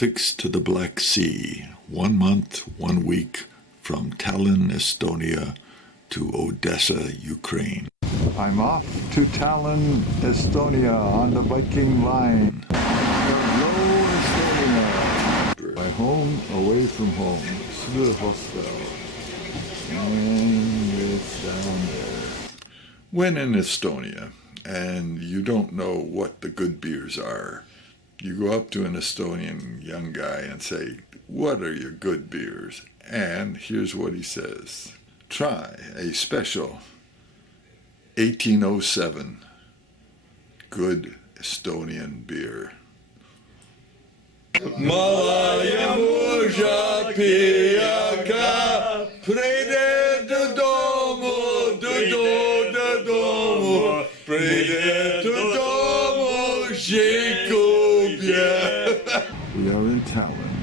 Baltics to the Black Sea, 1 month, 1 week, from Tallinn, Estonia to Odessa, Ukraine. I'm off to Tallinn, Estonia on the Viking Line. Hello, Estonia. My home away from home, Svur Hostel. And it's down there. When in Estonia and you don't know what the good beers are, you go up to an Estonian young guy and say, "What are your good beers?" And here's what he says. Try a special 1807 good Estonian beer. Malaya muža pijaka, pride do domu, do domu, pride do domu, Jakubie. We are in Tallinn,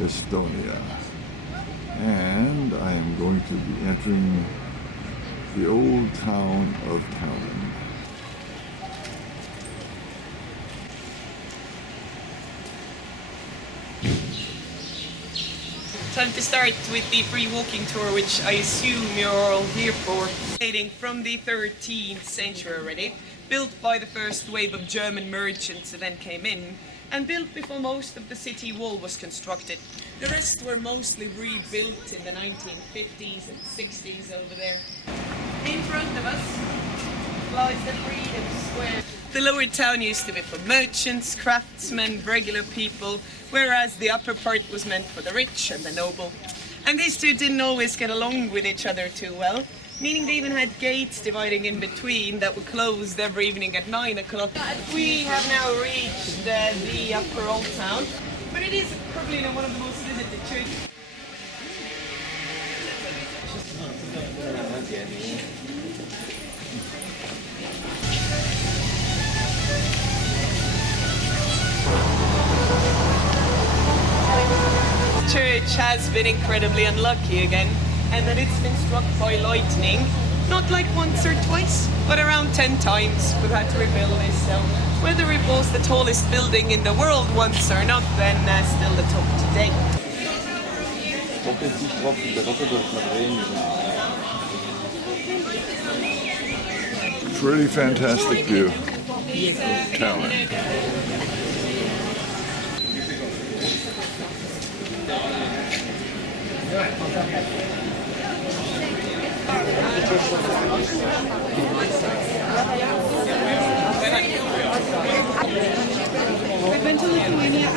Estonia, and I am going to be entering the old town of Tallinn. Time to start with the free walking tour, which I assume you're all here for. Dating from the 13th century already, built by the first wave of German merchants who then came in, and built before most of the city wall was constructed. The rest were mostly rebuilt in the 1950s and 60s over there. In front of us lies the Freedom Square. The lower town used to be for merchants, craftsmen, regular people, whereas the upper part was meant for the rich and the noble. And these two didn't always get along with each other too well, meaning they even had gates dividing in between that were closed every evening at 9 o'clock. We have now reached the upper old town, but it is probably one of the most visited churches. The church has been incredibly unlucky again, and that it's been struck by lightning, not like once or twice, but around 10 times. We've had to rebuild this, so whether it was the tallest building in the world once or not, then still the top today. Pretty fantastic view. Tallinn. I've been to Lithuania. I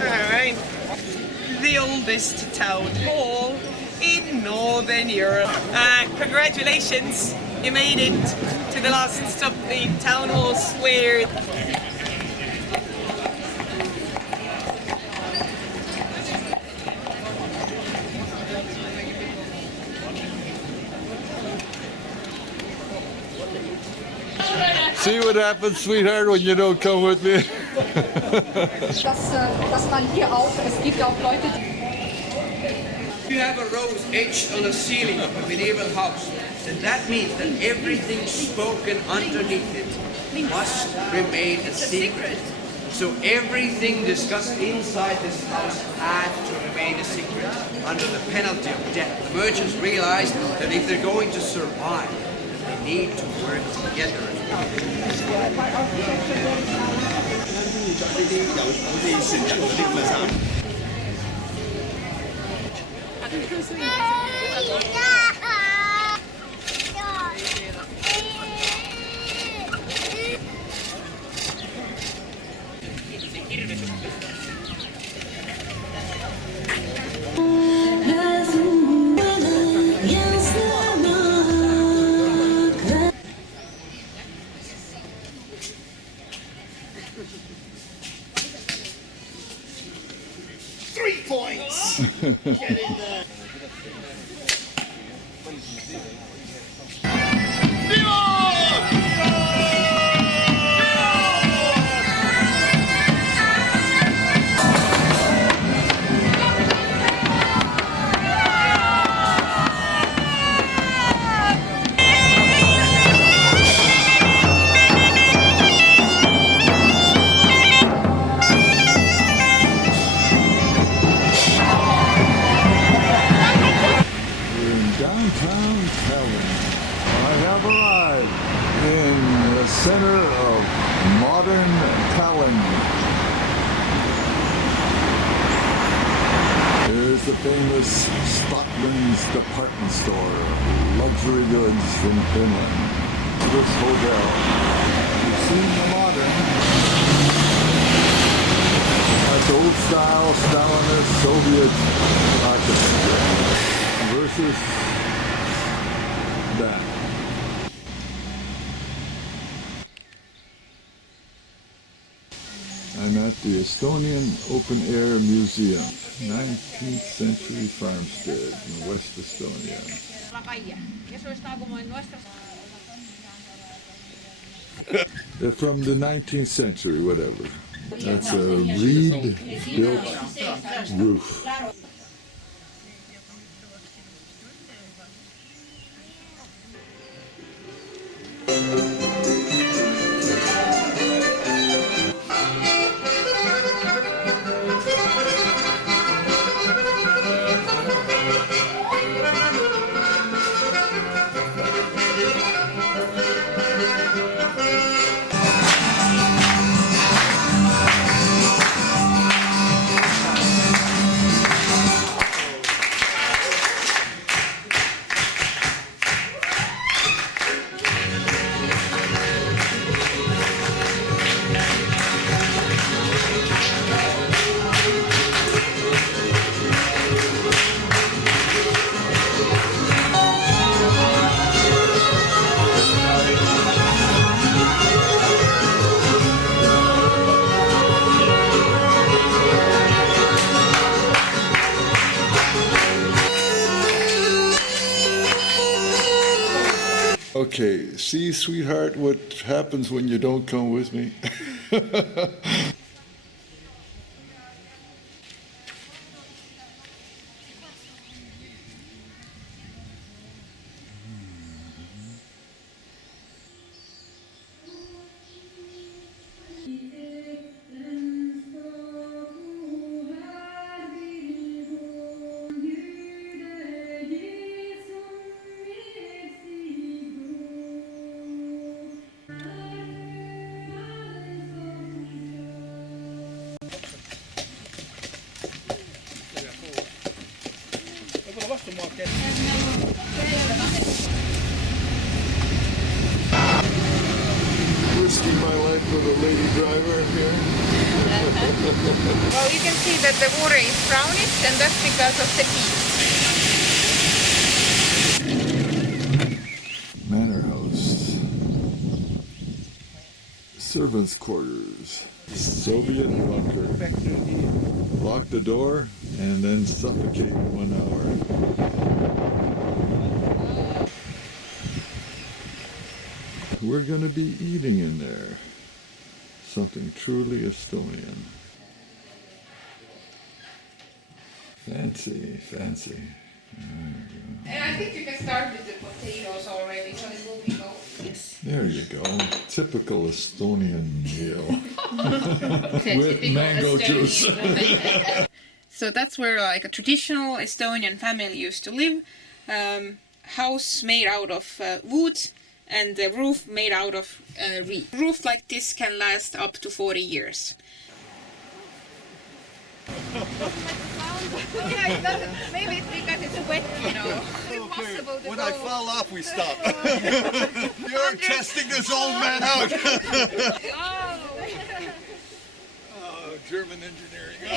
Alright, the oldest town hall in Northern Europe. Congratulations, you made it to the last stop, the town hall square. See what happens, sweetheart, when you don't come with me? dass man hier auch, es gibt auch Leute, If you have a rose etched on a ceiling of a medieval house, then that means that everything spoken underneath it must remain a secret. So everything discussed inside this house had to remain a secret under the penalty of death. The merchants realized that if they're going to survive, they need to work together. Points! Get in there. have arrived in the center of modern Tallinn. Here's the famous Stockman's department store, luxury goods from Finland. This hotel. You've seen the modern. That's old style Stalinist Soviet architecture versus that. I'm at the Estonian Open Air Museum, 19th century farmstead in West Estonia. They're from the 19th century, whatever. That's a reed-built roof. Okay, see, sweetheart, what happens when you don't come with me? Risking my life with a lady driver here. Well, you can see that the water is brownish, and that's because of the heat. Manor house. Servants' quarters. Soviet bunker. Lock the door and then suffocate in 1 hour. We're going to be eating in there. Something truly Estonian. Fancy, fancy. And I think you can start with the potatoes already, so it will be both. Yes. There you go. Typical Estonian meal. With mango juice. So that's where like a traditional Estonian family used to live. House made out of wood and the roof made out of reed. A roof like this can last up to 40 years. Yeah, it doesn't. Maybe it's because it's wet, you know. Impossible to When go. I fall off, we stop. You're testing this old man out. Oh, German engineering. Oh.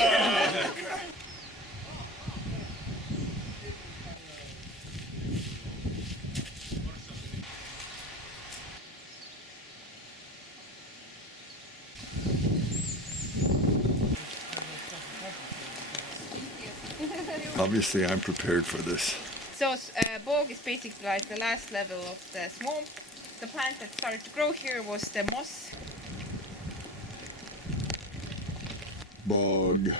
Obviously, I'm prepared for this. So bog is basically like the last level of the swamp. The plant that started to grow here was the moss. Bog.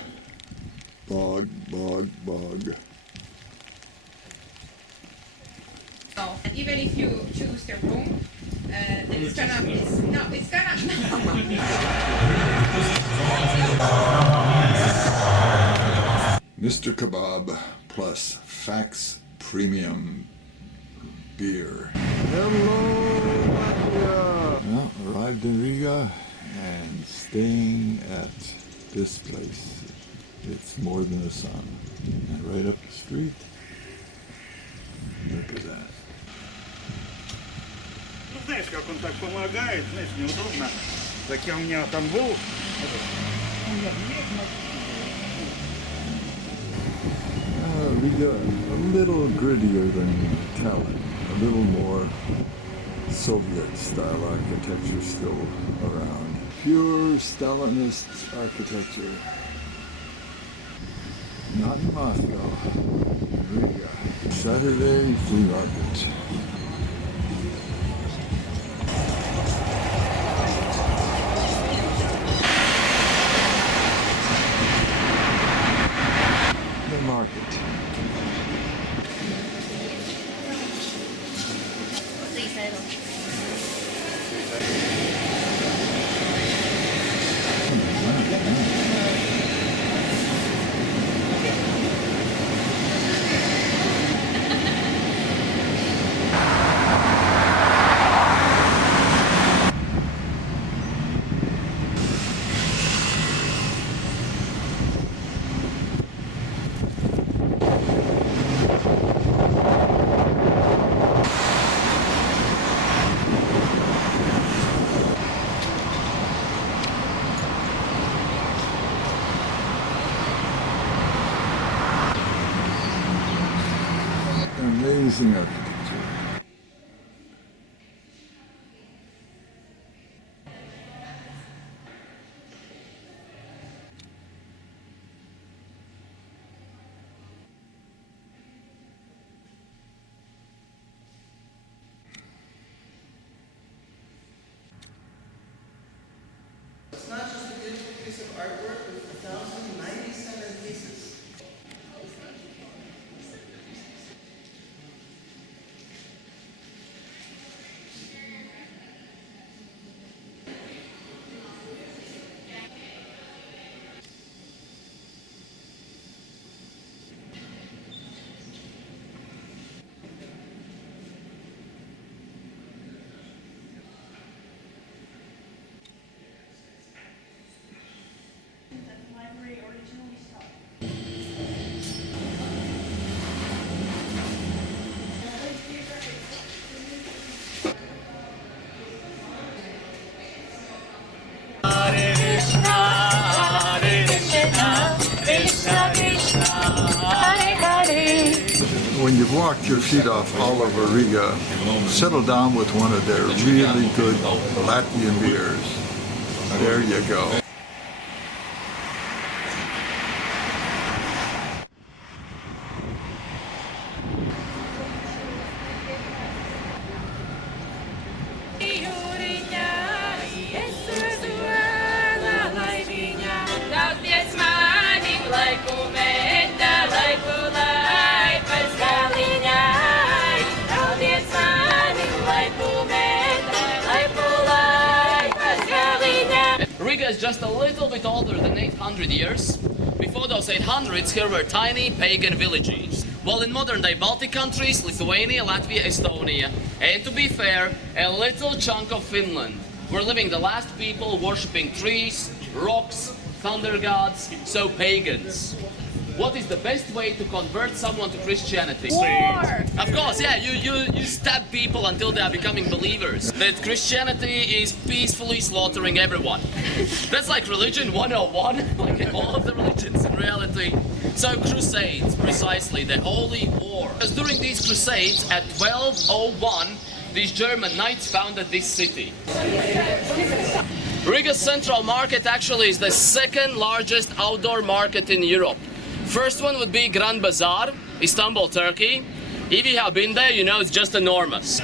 Bog, bog, bog. Oh. And even if you choose the room, then it's gonna. It's gonna. Mr. Kebab plus Fax Premium beer. Hello, Latvia! Well, arrived in Riga and staying at this place. It's more than a sun. And right up the street, look at that. Ну, знаешь, как он так помогает, знаешь, неудобно. Так я у меня там был. Riga, a little grittier than Tallinn, a little more Soviet-style architecture still around. Pure Stalinist architecture. Not in Moscow, in Riga. Saturday flea market. The market. Amazing architecture. It's not just a beautiful piece of artwork with 1,097 pieces. When you've walked your feet off all over Riga, settle down with one of their really good Latvian beers. There you go. Riga is just a little bit older than 800 years. Before those 800s, here were tiny pagan villages. While in modern-day Baltic countries, Lithuania, Latvia, Estonia, and to be fair, a little chunk of Finland, were living the last people worshipping trees, rocks, thunder gods, so pagans. What is the best way to convert someone to Christianity? War! Of course, yeah, you stab people until they are becoming believers. That Christianity is peacefully slaughtering everyone. That's like religion 101, like in all of the religions in reality. So crusades, precisely, the holy war. Because during these crusades, at 1201, these German knights founded this city. Riga's central market actually is the second largest outdoor market in Europe. First one would be Grand Bazaar, Istanbul, Turkey. If you have been there, you know it's just enormous.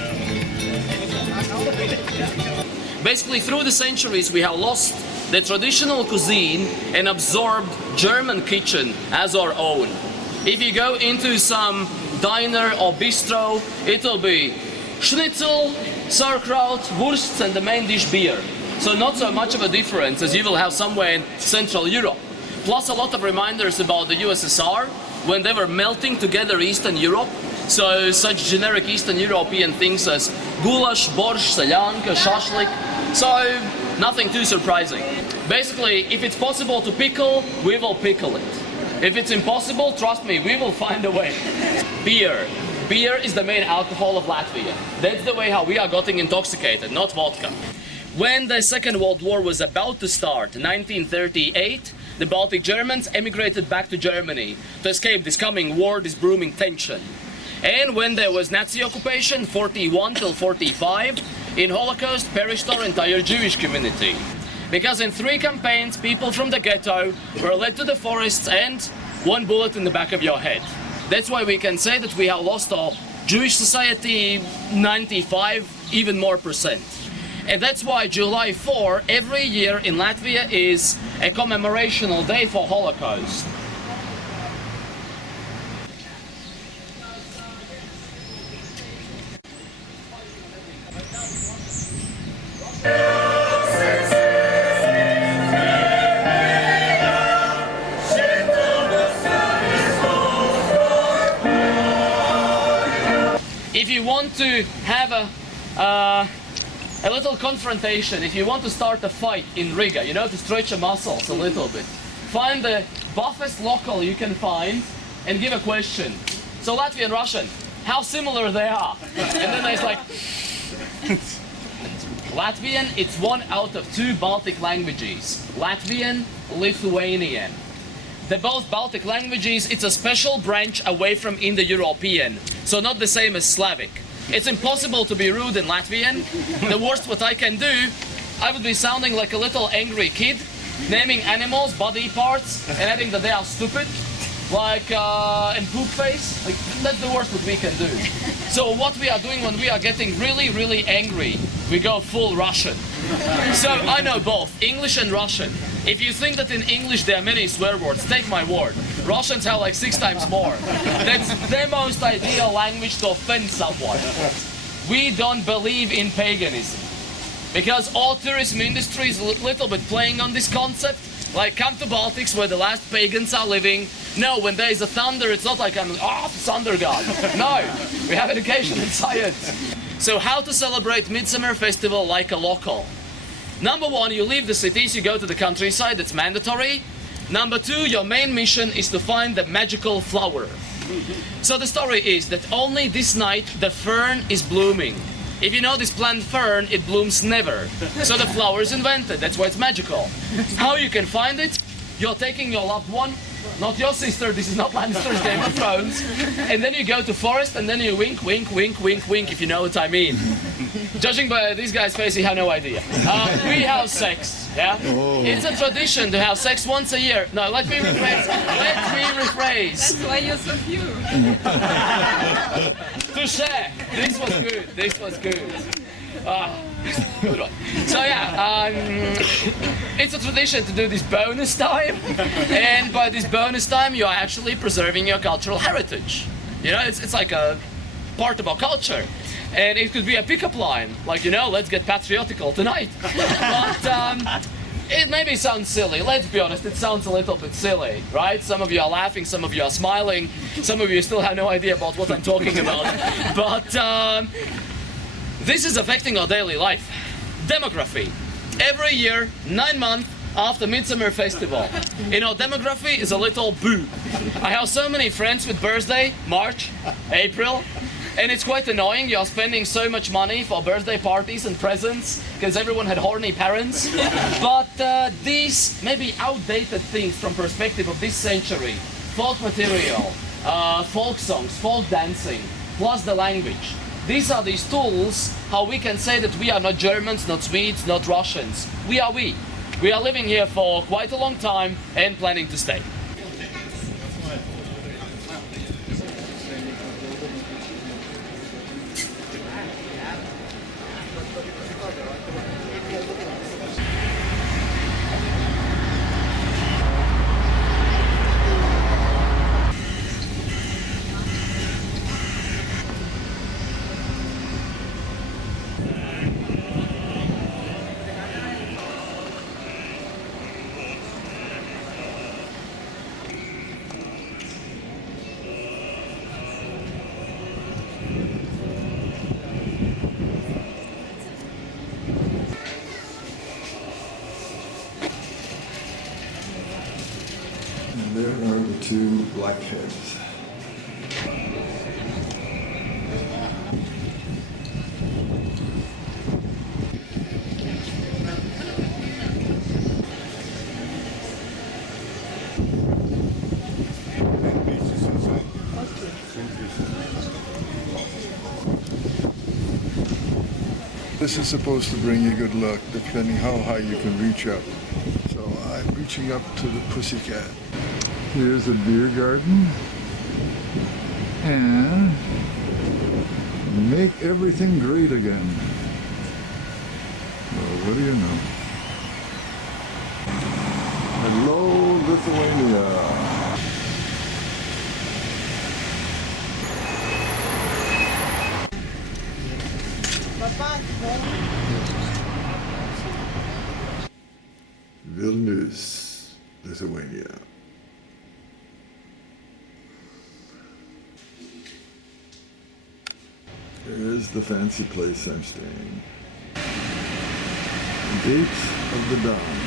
Basically, through the centuries, we have lost the traditional cuisine and absorbed German kitchen as our own. If you go into some diner or bistro, it'll be schnitzel, sauerkraut, wurst, and the main dish beer. So not so much of a difference as you will have somewhere in Central Europe. Plus a lot of reminders about the USSR when they were melting together Eastern Europe. So such generic Eastern European things as goulash, borscht, solyanka, shashlik. So nothing too surprising. Basically, if it's possible to pickle, we will pickle it. If it's impossible, trust me, we will find a way. Beer. Beer is the main alcohol of Latvia. That's the way how we are getting intoxicated, not vodka. When the Second World War was about to start, 1938, the Baltic Germans emigrated back to Germany to escape this coming war, this brewing tension. And when there was Nazi occupation, 41 till 45, in Holocaust perished our entire Jewish community. Because in 3 campaigns, people from the ghetto were led to the forests and 1 bullet in the back of your head. That's why we can say that we have lost our Jewish society 95, even more percent. And that's why July 4 every year in Latvia is a commemorational day for Holocaust. If you want to have a little confrontation, if you want to start a fight in Riga, you know, to stretch your muscles a little bit, find the buffest local you can find and give a question. So Latvian, Russian, how similar they are? And then there's like... Latvian, it's 1 out of 2 Baltic languages. Latvian, Lithuanian. They're both Baltic languages. It's a special branch away from Indo-European, so not the same as Slavic. It's impossible to be rude in Latvian. The worst what I can do, I would be sounding like a little angry kid, naming animals, body parts, and adding that they are stupid, like and poop face. Like, that's the worst what we can do. So what we are doing when we are getting really, really angry, we go full Russian. So I know both English and Russian. If you think that in English there are many swear words, take my word. Russians have like 6 times more. That's the most ideal language to offend someone. We don't believe in paganism. Because all tourism industry is a little bit playing on this concept. Like, come to Baltics where the last pagans are living. No, when there is a thunder, it's not like I'm, thunder god. No, we have education and science. So how to celebrate Midsummer Festival like a local? Number 1, you leave the cities, you go to the countryside, that's mandatory. Number 2, your main mission is to find the magical flower. So the story is that only this night the fern is blooming. If you know this plant fern, it blooms never. So the flower is invented, that's why it's magical. How you can find it? You're taking your loved one, not your sister, this is not Lannister's Game of Thrones. And then you go to forest and then you wink, wink, wink, wink, wink, if you know what I mean. Judging by this guy's face, he had no idea. We have sex, yeah? Oh. It's a tradition to have sex once a year. No, let me rephrase. That's why you're so few. Touché. This was good. This was good. Good one. So yeah, it's a tradition to do this bonus time, and by this bonus time, you are actually preserving your cultural heritage. You know, it's like a part of our culture. And it could be a pickup line, like, you know, let's get patriotical tonight. But it maybe sounds silly. Let's be honest, it sounds a little bit silly, right? Some of you are laughing, some of you are smiling, some of you still have no idea about what I'm talking about. But this is affecting our daily life. Demography. Every year, 9 months after Midsummer Festival, in our demography is a little boo. I have so many friends with birthday, March, April, and it's quite annoying. You're spending so much money for birthday parties and presents because everyone had horny parents. But these maybe outdated things from perspective of this century, folk material, folk songs, folk dancing, plus the language. These are these tools how we can say that we are not Germans, not Swedes, not Russians. We are we. We are living here for quite a long time and planning to stay. blackheads. This is supposed to bring you good luck, depending how high you can reach up. So I'm reaching up to the pussycat. Here's a beer garden. And make everything great again. Well, what do you know? Hello, Lithuania. Vilnius, Lithuania. Here's the fancy place I'm staying. Gates of the Dawn.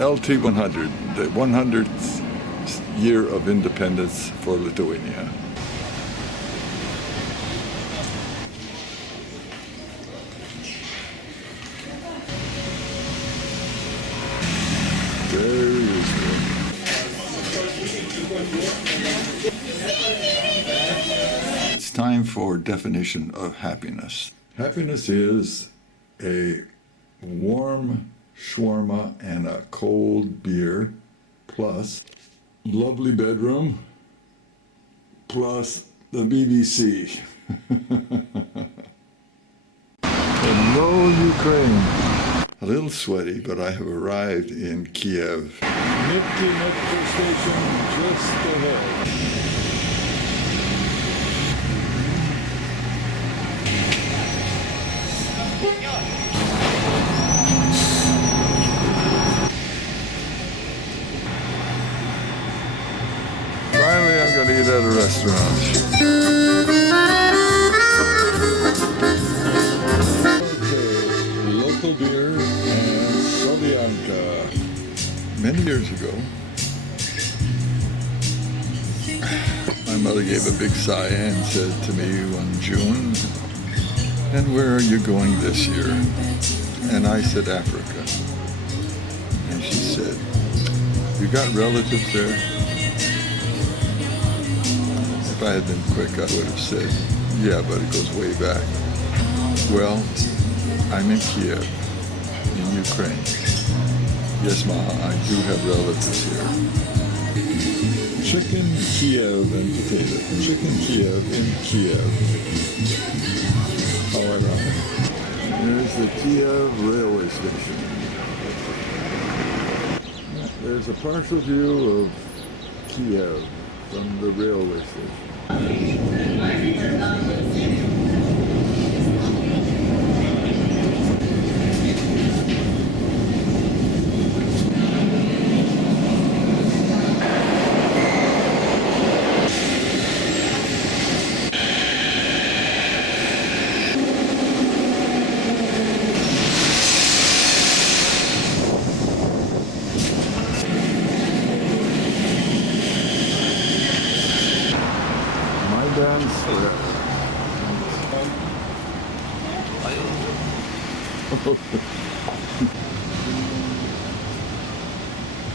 LT 100, the 100th year of independence for Lithuania. There is it. It's time for definition of happiness. Happiness is a warm shawarma and a cold beer, plus lovely bedroom, plus the BBC. Hello, Ukraine. A little sweaty, but I have arrived in Kiev. Nifty metro station just ahead. Finally, I'm going to eat at a restaurant. Okay, local beer and Solyanka. Many years ago, my mother gave a big sigh and said to me one June, "And where are you going this year?" And I said, "Africa." And she said, "You got relatives there?" If I had been quick, I would have said, yeah, but it goes way back. Well, I'm in Kiev, in Ukraine. Yes, Ma, I do have relatives here. Chicken Kiev and potato. Chicken Kiev in Kiev. How ironic. There's the Kiev railway station. There's a partial view of Kiev from the railway station.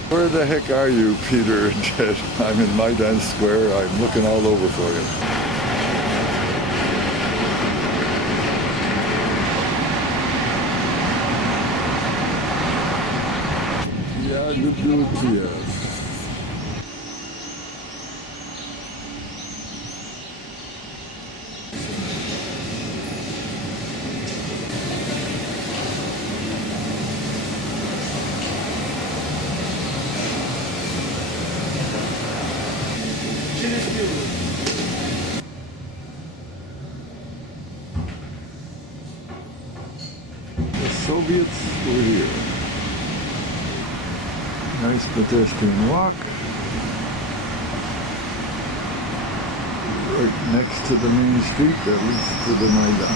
Where the heck are you, Peter and Ted? I'm in Maidan Square. I'm looking all over for you. Я люблю Киев. The Soviets were here. Nice pedestrian walk. Right next to the main street that leads to the Maidan.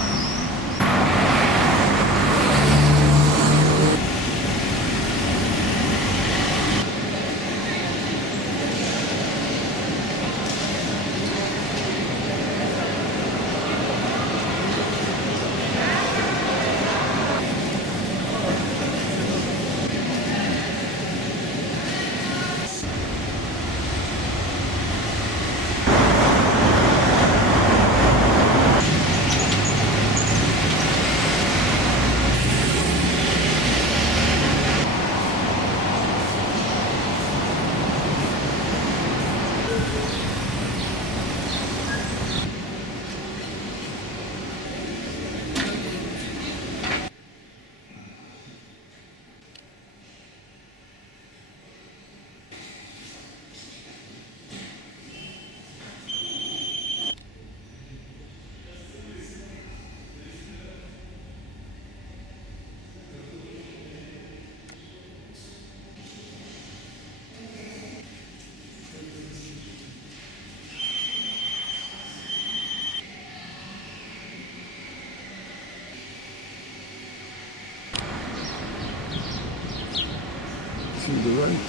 To the right,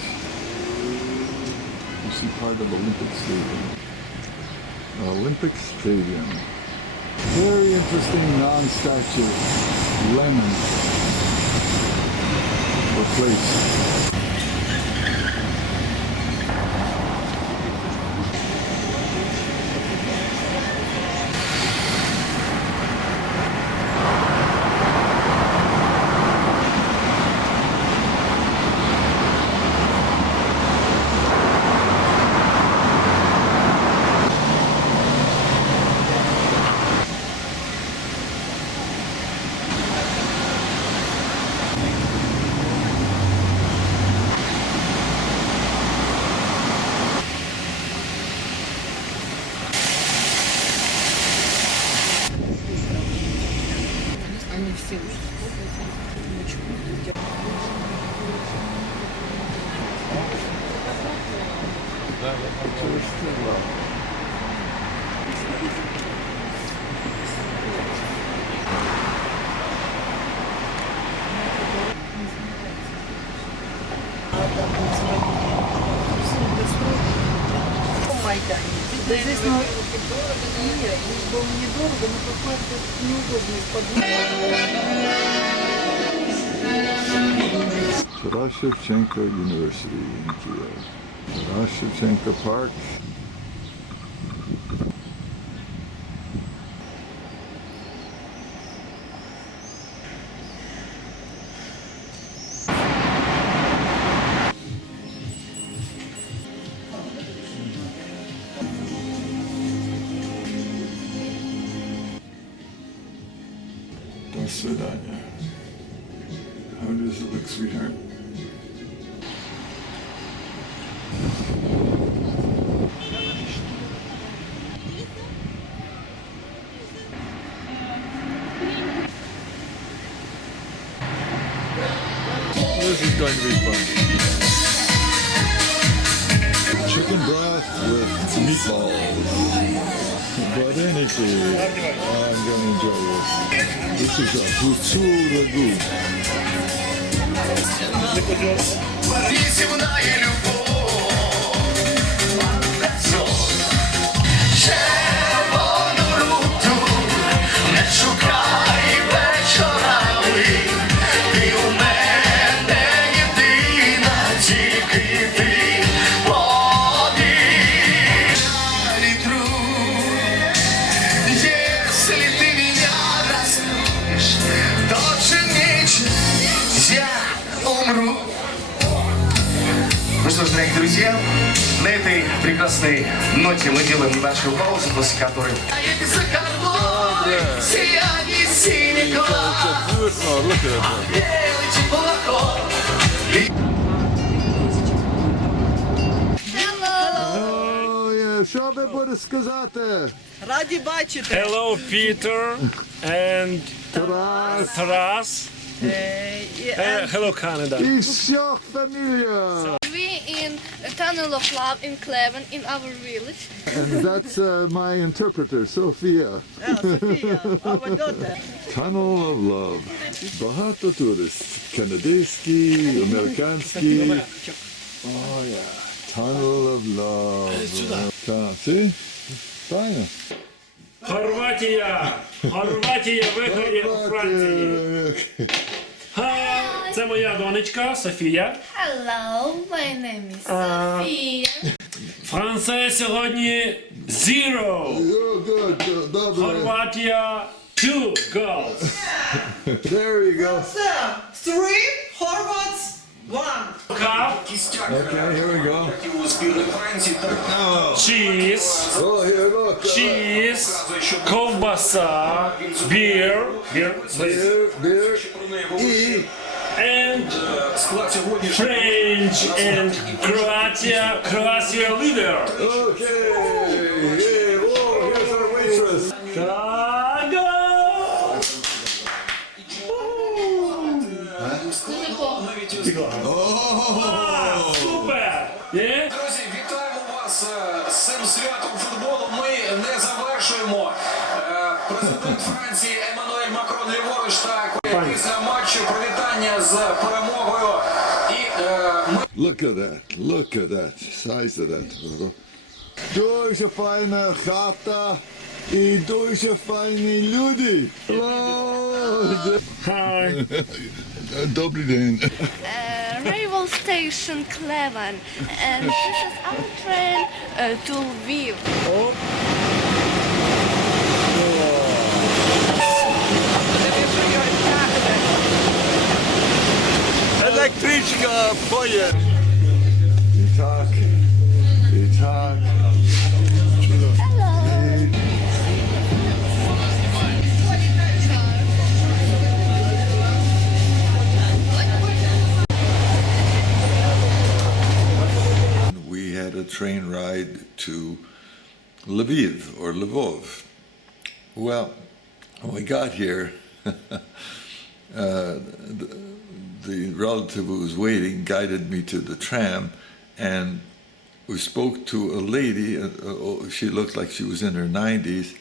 you see part of Olympic Stadium. Olympic Stadium. Very interesting non-statue lemon replaced. Здесь было недорого, но какой-то неудобный подъезд. Taras Shevchenko University in Kiev. Taras Shevchenko Park. До свидания. How does it look, sweetheart? This is going to be fun. Chicken broth with meatballs. Vareniki. I'm going to enjoy this. This is a putu ragu. Ну что ж, дорогие друзья, на этой прекрасной ноте мы делаем небольшую паузу, после которой... Oh, yeah. Що ви будете сказати? Раді бачити. Hello, Peter and Тарас Taras. Hello, Canada. і всіх фамілія. We in a tunnel of love in Kleven in our village. And that's my interpreter, Sophia. Софія, our daughter. Tunnel of Love. Багато турист. Канадські, американські. Oh, yeah. Tunnel of Love. See? Файно. Хорватія. Хорватія виграє у Франції. Це моя донечка Софія. Hello, my name is Sophia. Франція сьогодні 0. Oh, good. Добре. Хорватія 2 goals. There you go. Three Horvats, one. Cup, Okay, here we go. cheese, Oh, here, look. cheese, ковбаса, beer, please, Beer. І and French and Croatia liver. okay. Yeah. Oh, here's our waitress. Tago! Oh. Супер! Є? Друзі, вітаємо вас з цим святом футболу. Ми не завершуємо. Президент Франції Еммануель Макрон ліворуч та після матчу привітання з перемогою. І ми Look at that. Size of that. Дуже файна хата і дуже файні люди. Hello. Hi. Добрий день. Railway station Kleven, and this is our train to Lviv. Електричка поє. І так. We had a train ride to Lviv or Lvov. Well, when we got here, the relative who was waiting guided me to the tram, and we spoke to a lady. She looked like she was in her 90s,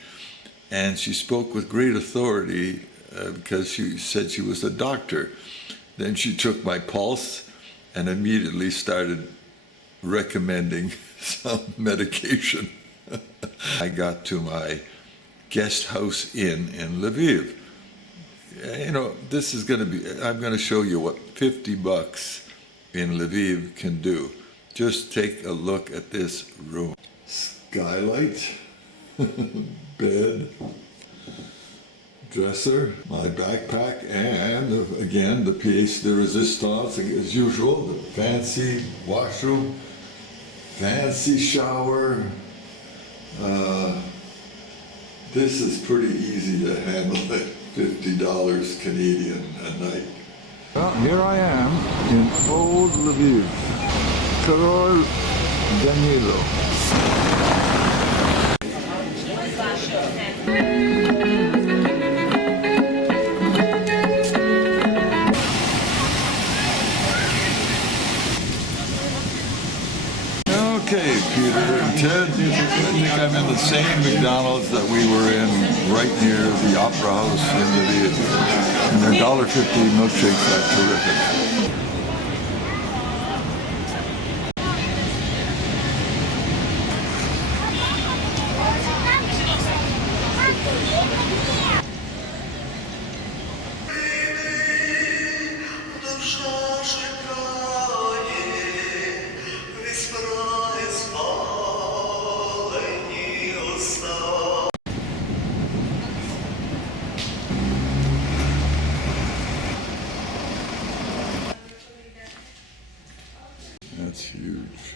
and she spoke with great authority because she said she was a doctor. Then she took my pulse and immediately started recommending some medication. I got to my guest house inn in Lviv. You know, this is going to be, I'm going to show you what $50 in Lviv can do. Just take a look at this room. Skylight, bed, dresser, my backpack, and again, the pièce de résistance, as usual, the fancy washroom, fancy shower, This is pretty easy to handle at $50 Canadian a night. Well, here I am in Old Lviv. Karol Danilo. Okay, Peter and Ted, I think I'm in the same McDonald's that we were in right near the Opera House in Lviv. And their $1.50 milkshakes are terrific. That's huge.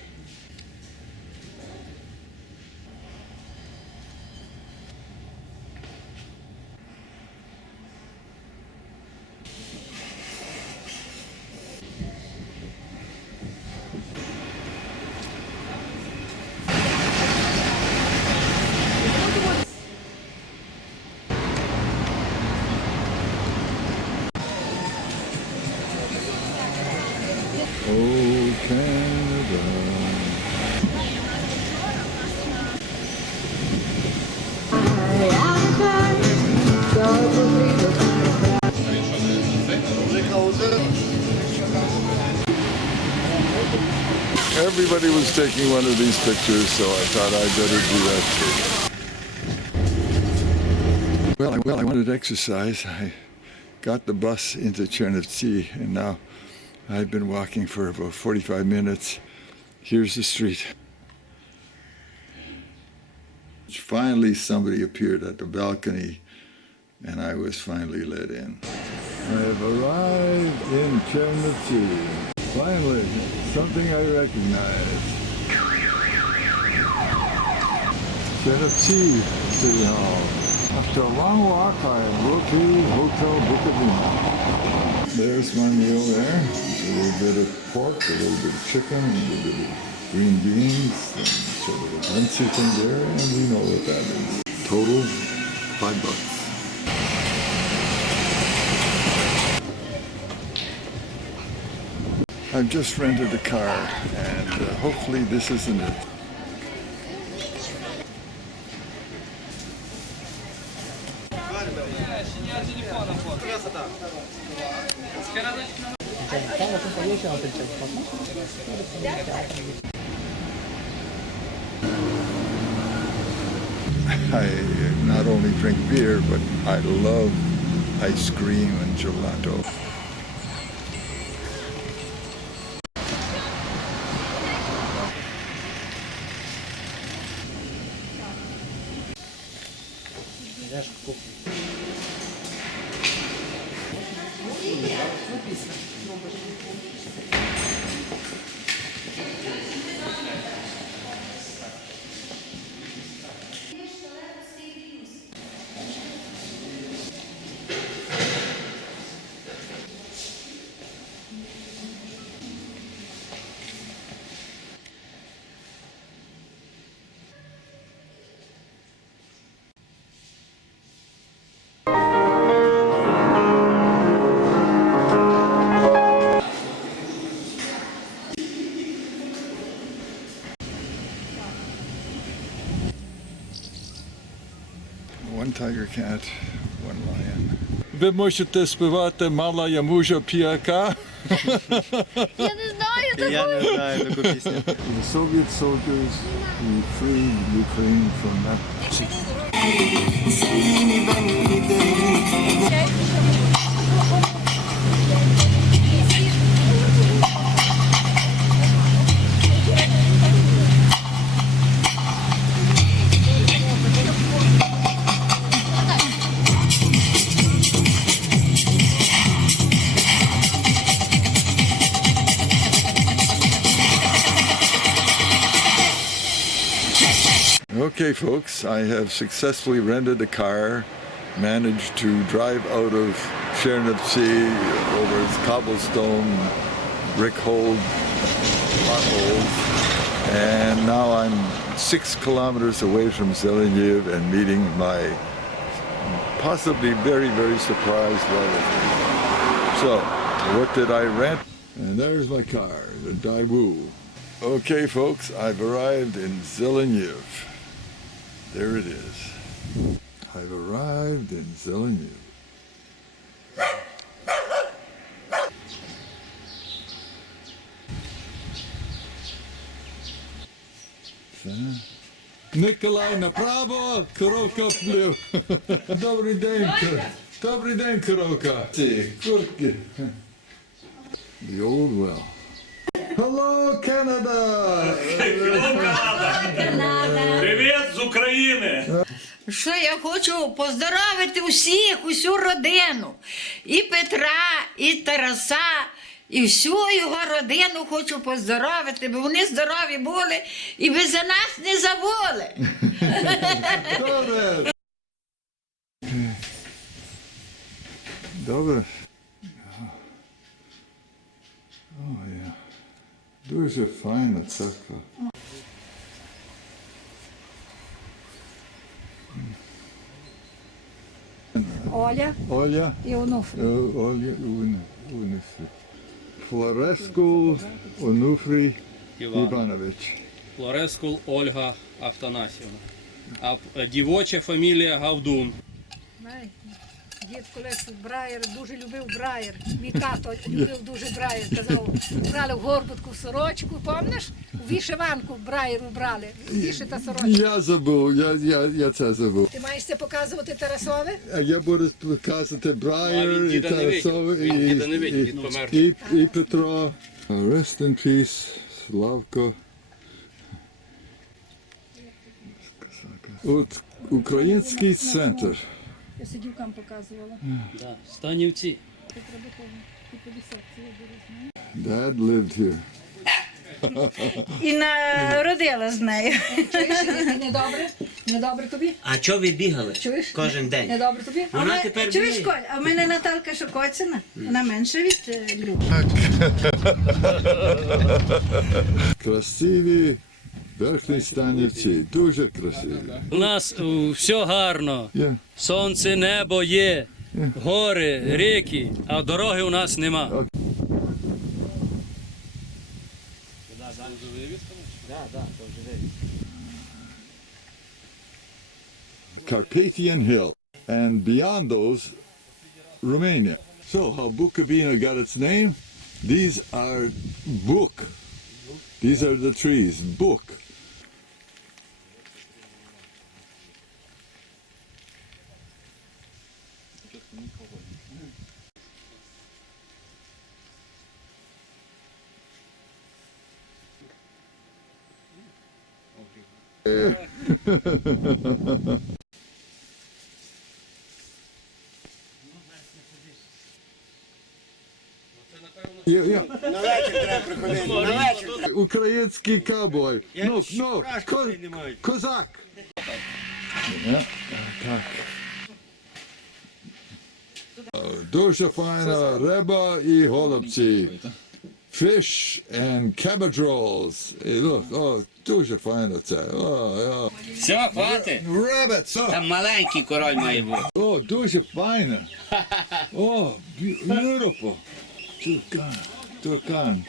Oh, Canada. Everybody was taking one of these pictures, so I thought I'd better do that too. Well, I wanted to exercise. I got the bus into Chernivtsi, and now I've been walking for about 45 minutes. Here's the street. Finally, somebody appeared at the balcony, and I was finally let in. I have arrived in Chernivtsi. Finally, something I recognize. Chernivtsi City Hall. After a long walk, I am located Hotel Bukovina. There's my meal there. A little bit of pork, a little bit of chicken, a little bit of green beans, and sort of a fancy thing there, and we know what that is. Total, $5. I've just rented a car, and hopefully this isn't it. I not only drink beer, but I love ice cream and gelato. One tiger cat, one lion. Ви можете співати «Мала я мужа п'яка»? Я не знаю такої. Я не знаю таку пісню. The Soviet soldiers who freed Ukraine from that. Okay, folks, I have successfully rented a car, managed to drive out of Chernivtsi over its cobblestone, brick-holed potholes, and now I'm 6 kilometers away from Zelenyev and meeting my possibly very, very surprised relative. So, what did I rent? And there's my car, the Daewoo. Okay, folks, I've arrived in Zelenyev. There it is. I've arrived in Zelenyev. Nikolai, направо, коровка вплив. Добрий день, добрий день, коровка. Курки. The old well. Hello, Canada! Привіт з України! Що я хочу поздоровити всіх, усю родину. І Петра, і Тараса, і всю його родину хочу поздоровити, бо вони здорові були і би за нас не забули. Добре. Добре. О, я. Дуже файна церква. Оля Оля. і Онуфрій. Оля і Онуфрій. Флорескул Онуфрій Іванович. Флорескул Ольга Афанасьівна. А дівоча фамілія Гавдун. Дід колись Браєр дуже любив Браєр. Мій тато любив дуже Браєр. Казав, брали в горбутку в сорочку, пам'ятаєш? У вишиванку Браєру брали. Вишита сорочка. Я забув, я це забув. Ти маєш це показувати Тарасові? А я буду показувати Браєр і Тарасове і Петро. Rest in peace, Славко. От Український центр. Я сидівкам показувала. Да, Станівці. Dad lived here. І народила з нею. Чуєш, недобре? Недобре тобі? А чого ви бігали? Чуєш? Кожен день. Недобре тобі? Вона тепер Чуєш, бігає. Коль, а в мене Наталка Шокоціна, вона менша від Люби. Красиві верхні Станівці, дуже красиві. У нас все гарно. Yeah. Сонце, небо є, гори, ріки, а дороги у нас нема. Carpathian Hill, and beyond those, Romania. So, how Bukovina got its name? These are buk. These are the trees, buk. На вечір треба приходити. На вечір треба. Український кавбой. Ну, козак. Так. Дуже файна риба і голубці. Fish and cabbage rolls. Look, дуже файно це. Все, хватить. Rabbit, so. Там маленький король має бути. Дуже файно. Beautiful. Туркан.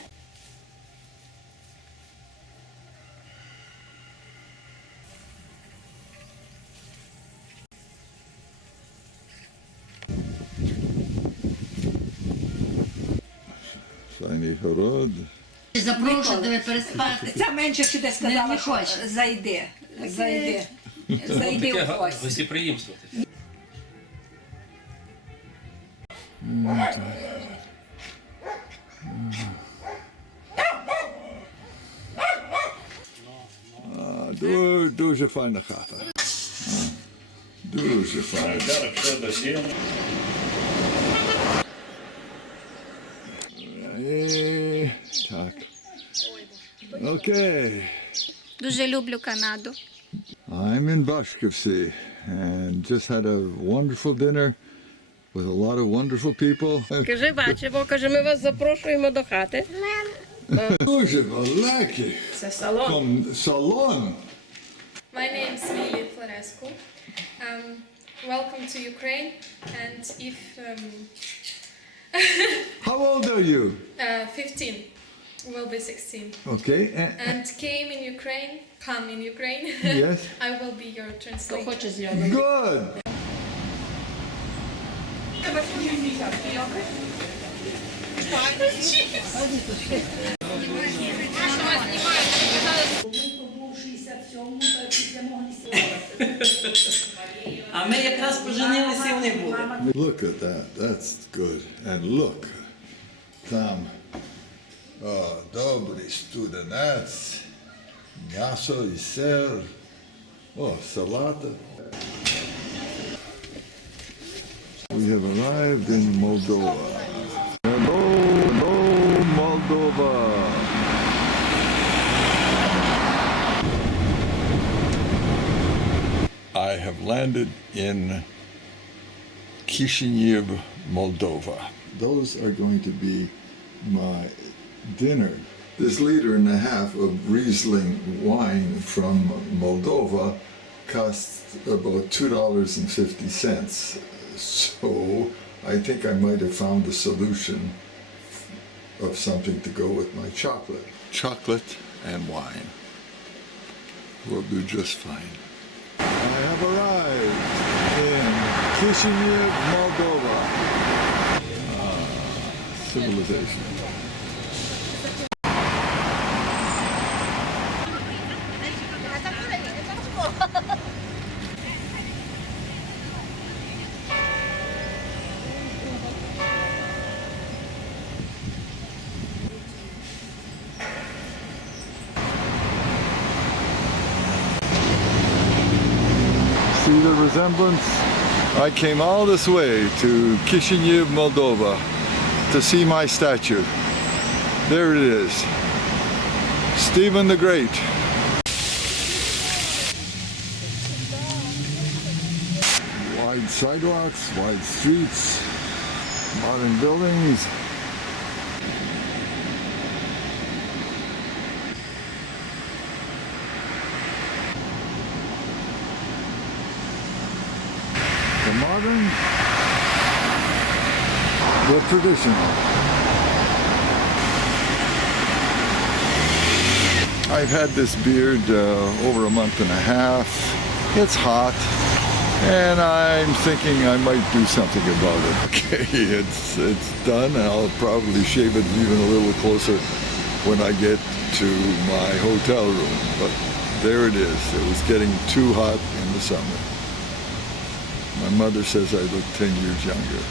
Файний город. Запрошую тебе переспати. Ця менше ще де сказала, що зайди. Зайди. Зайди у гості. Гостеприємство. Дуже файна хата. Дуже файна. Так. Окей. Дуже люблю Канаду. I'm in Baltics and just had a wonderful dinner with a lot of wonderful people. Каже, бачимо, каже, ми вас запрошуємо до хати. Дуже великий. Це салон. Salon. My name is Lili Florescu. Welcome to Ukraine, and if How old are you? 15 will be 16, Okay. and come in Ukraine, Yes. I will be your translator. Good. А ми якраз поженилися і вони були. Look at that. That's good. And look, там добрий студенець, м'ясо і сир, салата. We have arrived in Moldova. Hello, Moldova. I have landed in Chisinau, Moldova. Those are going to be my dinner. This liter and a half of Riesling wine from Moldova costs about $2.50. So I think I might have found a solution of something to go with my chocolate. Chocolate and wine will do just fine. I have arrived in Chisinau, Moldova. Civilization. See the resemblance? I came all this way to Chisinau, Moldova to see my statue. There it is. Stephen the Great. Wide sidewalks, wide streets, modern buildings. The modern, the traditional. I've had this beard over a month and a half. It's hot, and I'm thinking I might do something about it. Okay, it's done. I'll probably shave it even a little closer when I get to my hotel room. But there it is. It was getting too hot in the summer. My mother says I look 10 years younger.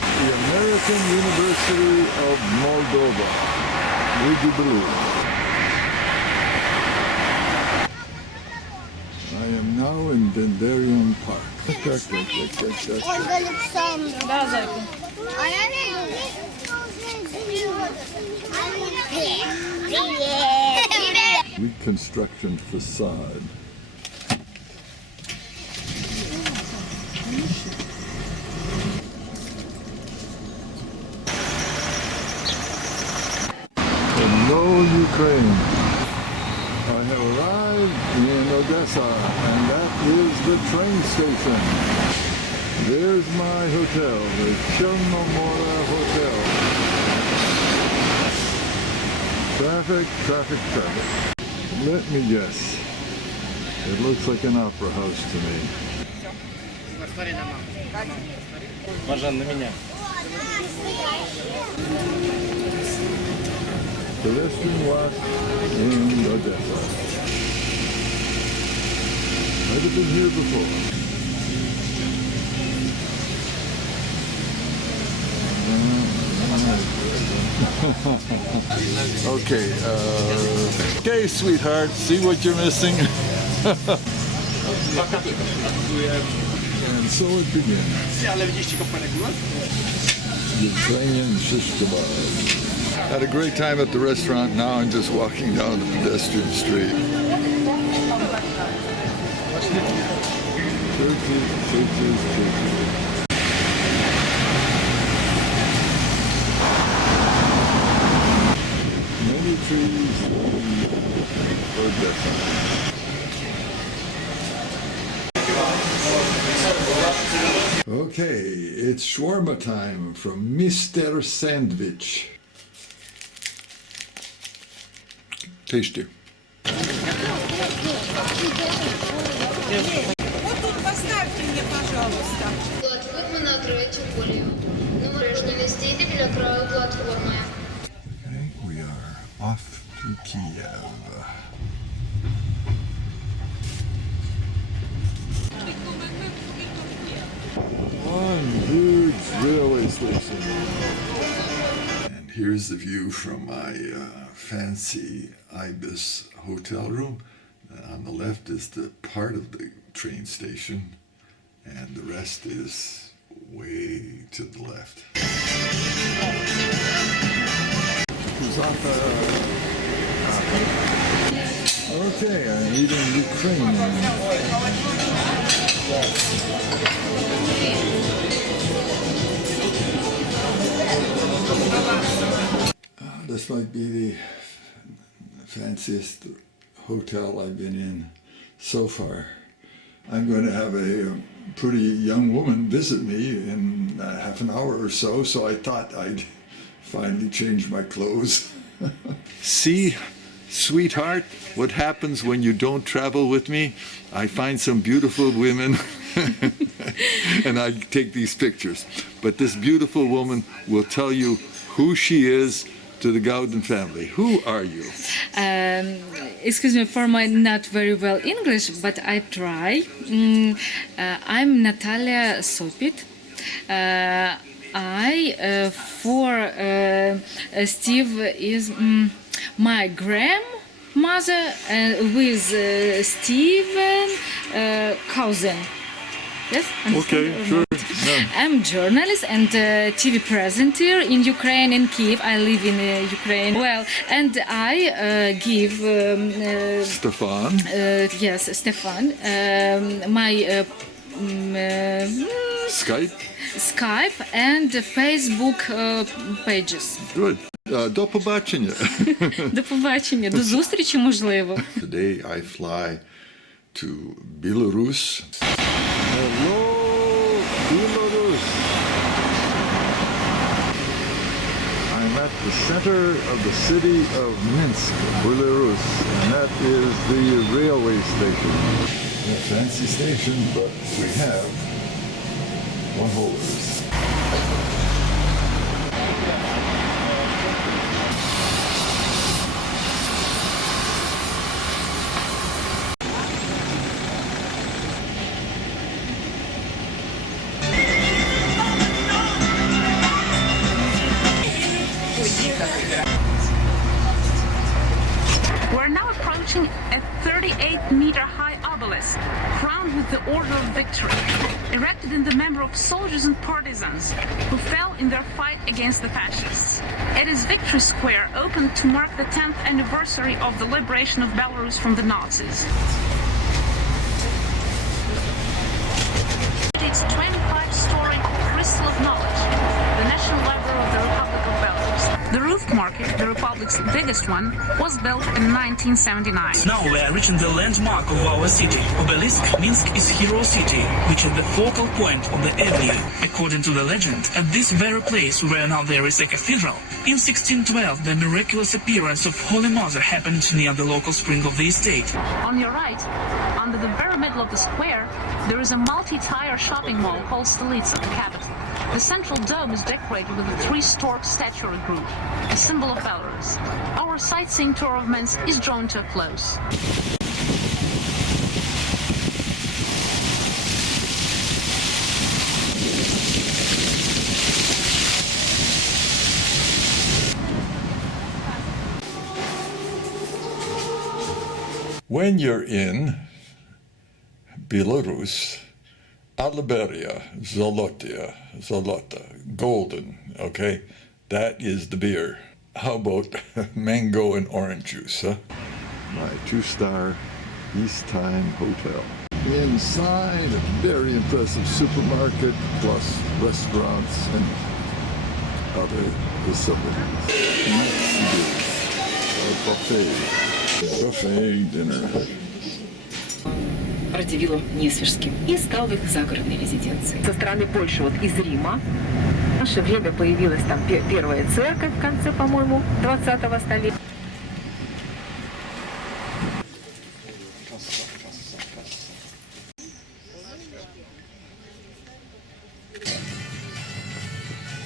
The American University of Moldova. Would you believe? I am now in Dendarium Park. Reconstruction facade. Hello, Ukraine. I have arrived in Odessa, and that is the train station. There's my hotel, the Chernomora Hotel. Traffic, traffic, traffic. Let me guess. It looks like an opera house to me. Pedestrian walk in Odessa. I've been here before. Okay, okay, sweetheart, see what you're missing? And so it begins. Ukrainian shish kebab. Had a great time at the restaurant. Now I'm just walking down the pedestrian street. churches, churches, churches. Many trees in Odessa. Okay, it's shawarma time from Mr. Sandwich. Tasty. Платформа на третю колію. Обережно не стійте біля краю платформи. Okay, we are off to Kiev. One huge railway station. And here's the view from my fancy Ibis hotel room. On the left is the part of the train station, and the rest is way to the left. Okay, I'm eating Ukrainian. This might be the fanciest hotel I've been in so far. I'm going to have a pretty young woman visit me in half an hour or so I thought I'd finally change my clothes. See, sweetheart, what happens when you don't travel with me? I find some beautiful women and I take these pictures. But this beautiful woman will tell you who she is to the Gauden family. Who are you? Excuse me for my not very well English, but I try. I'm Natalia Sopit. Steve is my grandmother with Steven cousin. Yes? Okay, sure. No. I'm journalist and TV presenter in Ukraine, in Kiev. I live in Ukraine. Well, and I give Stefan. Yes, Stefan. My Skype and Facebook pages. Good. До побачення. До побачення. До зустрічі, можливо. Today I fly to Belarus. Hello, Belarus. I'm at the center of the city of Minsk, Belarus, and that is the railway station. A fancy station, but we have one holders. We're now approaching a 38-meter-high obelisk crowned with the Order of Victory, erected in the memory of soldiers and partisans who fell in their fight against the fascists. It is Victory Square, opened to mark the 10th anniversary of the liberation of Belarus from the Nazis. Its 25-story Crystal of Knowledge, the National Library of the Republic of Belarus. The roof market, the Republic's biggest one, was built in 1979. Now we are reaching the landmark of our city. Obelisk Minsk is Hero City, which is the focal point of the area. According to the legend, at this very place where now there is a cathedral, in 1612 the miraculous appearance of Holy Mother happened near the local spring of the estate. On your right, under the very middle of the square, there is a multi-tier shopping mall called Stolitsa, the capital. The central dome is decorated with a three-stork statuary group, a symbol of Belarus. Our sightseeing tour of Minsk is drawn to a close. When you're in Belarus, Aliberia, Zolota, golden, okay? That is the beer. How about mango and orange juice, huh? My 2-star East Time Hotel. Inside, a very impressive supermarket, plus restaurants and other facilities. Next is a buffet dinner. Радзивиллом Несвежским и стал в их загородной резиденции. Со стороны Польши, вот из Рима, в наше время появилась там первая церковь в конце, по-моему, 20-го столетия.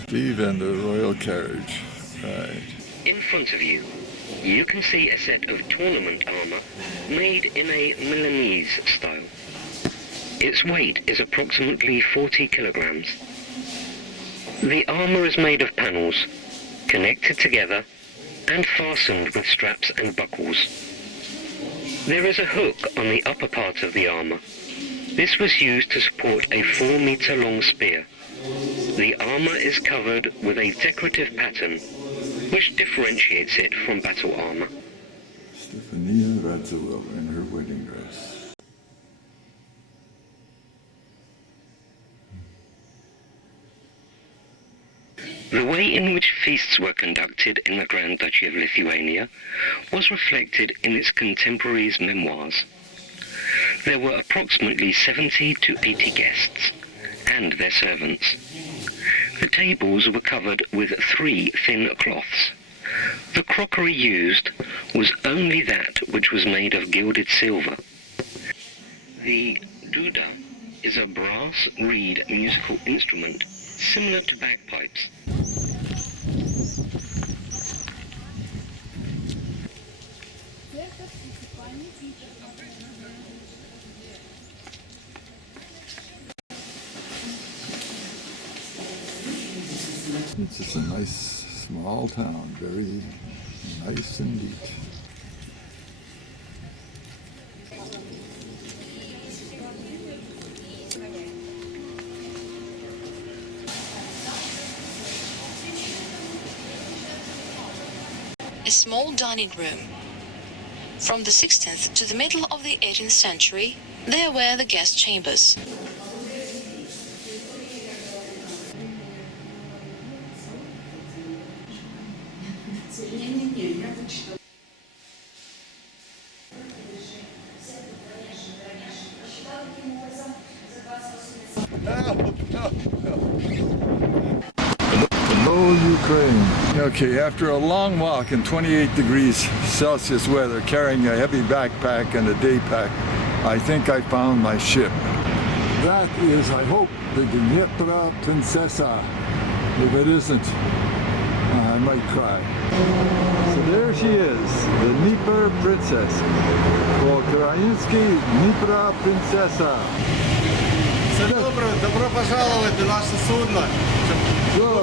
Steve and the royal carriage. Right. In front of you, you can see a set of tournament armour made in a Milanese style. Its weight is approximately 40 kilograms. The armour is made of panels, connected together and fastened with straps and buckles. There is a hook on the upper part of the armour. This was used to support a 4-metre-long spear. The armour is covered with a decorative pattern, which differentiates it from battle armour. Stefania Radziwill in her wedding dress. The way in which feasts were conducted in the Grand Duchy of Lithuania was reflected in its contemporaries' memoirs. There were approximately 70 to 80 guests and their servants. The tables were covered with 3 thin cloths. The crockery used was only that which was made of gilded silver. The duda is a brass reed musical instrument similar to bagpipes. It's just a nice small town, very nice and neat. A small dining room. From the 16th to the middle of the 18th century, there were the guest chambers. Hello, Ukraine. Okay, after a long walk in 28 degrees Celsius weather, carrying a heavy backpack and a day pack, I think I found my ship. That is, I hope, the Dnipro Princesa. If it isn't, I might cry. So there she is, the Dnieper Princess. По-украински Дніпра Принцеса. Все добре, добро пожаловать на наше судно.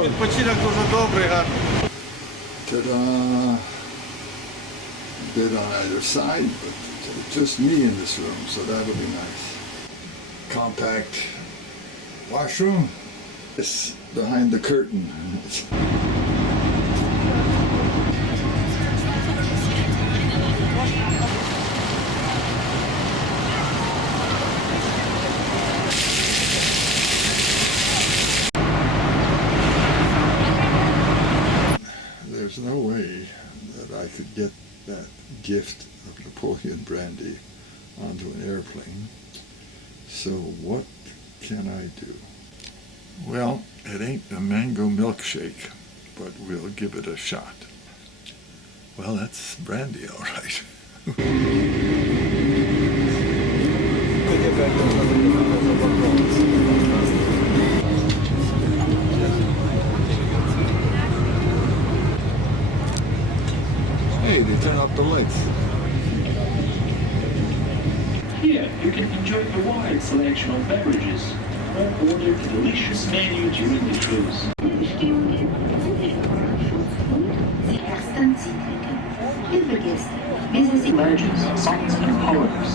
Відпочинок дуже добрий, гарний. Ta-da! A bit on either side, but just me in this room, so that'll be nice. Compact washroom. This behind the curtain. There's no way that I could get that gift of Napoleon brandy onto an airplane. So what can I do? Well, it ain't a mango milkshake, but we'll give it a shot. Well, that's brandy, all right. Hey, they turn up the lights. Here, you can enjoy a wide selection of beverages or order a delicious menu during the cruise. Legends, songs, and colors.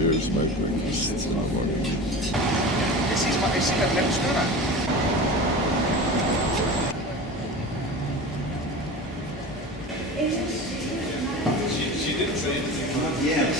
Here's my breakfast in the morning. She didn't say anything. Not yet.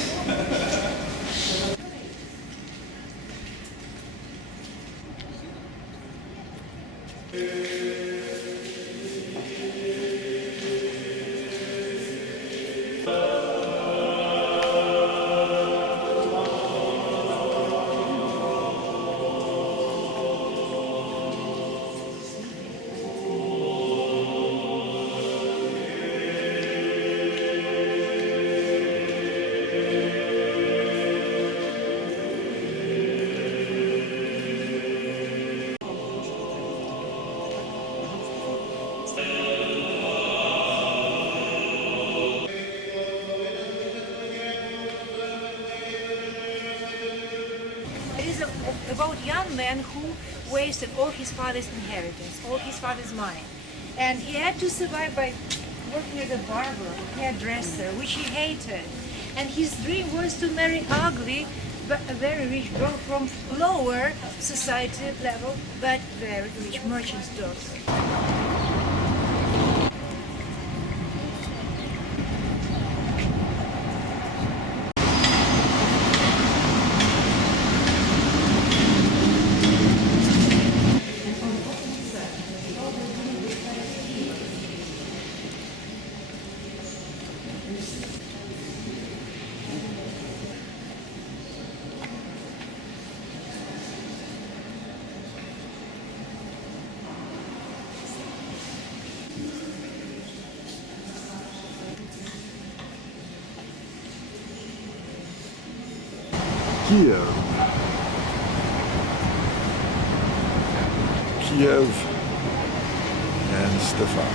It is about a young man who wasted all his father's inheritance, all his father's money. And he had to survive by working as a barber, hairdresser, which he hated. And his dream was to marry ugly, but a very rich girl from lower society level, but very rich merchant's daughter. Kiev and Stefan.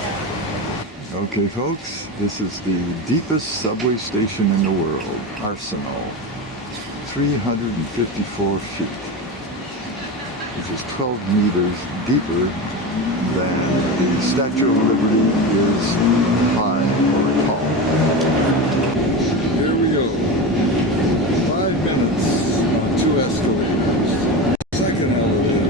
Okay folks, this is the deepest subway station in the world, Arsenal. 354 feet, which is 12 meters deeper than the Statue of Liberty is high or tall. Here we go. 5 minutes on 2 escalators. Second elevator.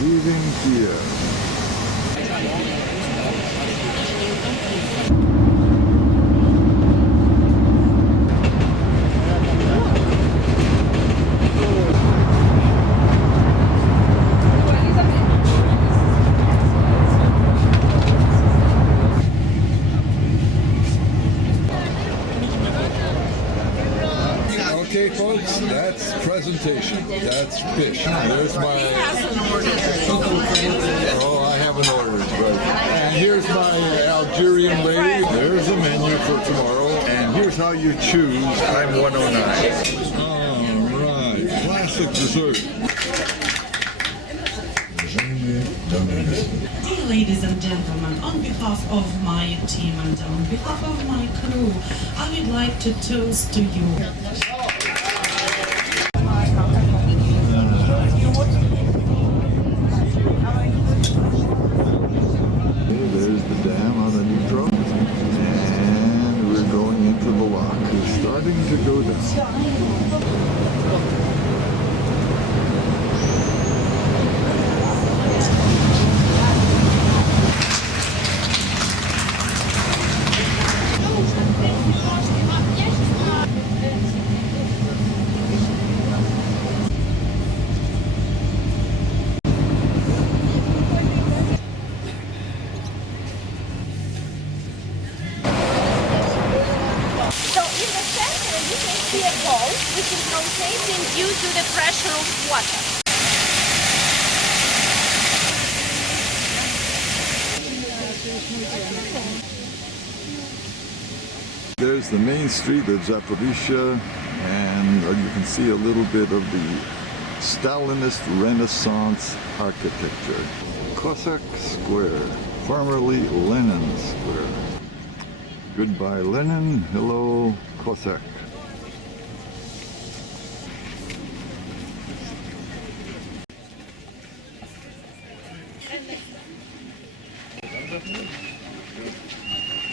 Leaving Kiev. Okay, folks, that's presentation. That's fish. There's my... Oh, I haven't ordered, but... And here's my Algerian lady. There's a menu for tomorrow. And here's how you choose. I'm 109. All right, classic dessert. Dear ladies and gentlemen, on behalf of my team and on behalf of my crew, I would like to toast to you. There's the dam on the Dnipro, and we're going into the lock. starting to go down. So in the center you can see a ball which is rotating due to the pressure of water. There's the main street of Zaporizhia, and you can see a little bit of the Stalinist Renaissance architecture. Cossack Square, formerly Lenin Square. Goodbye Lenin, hello Cossack.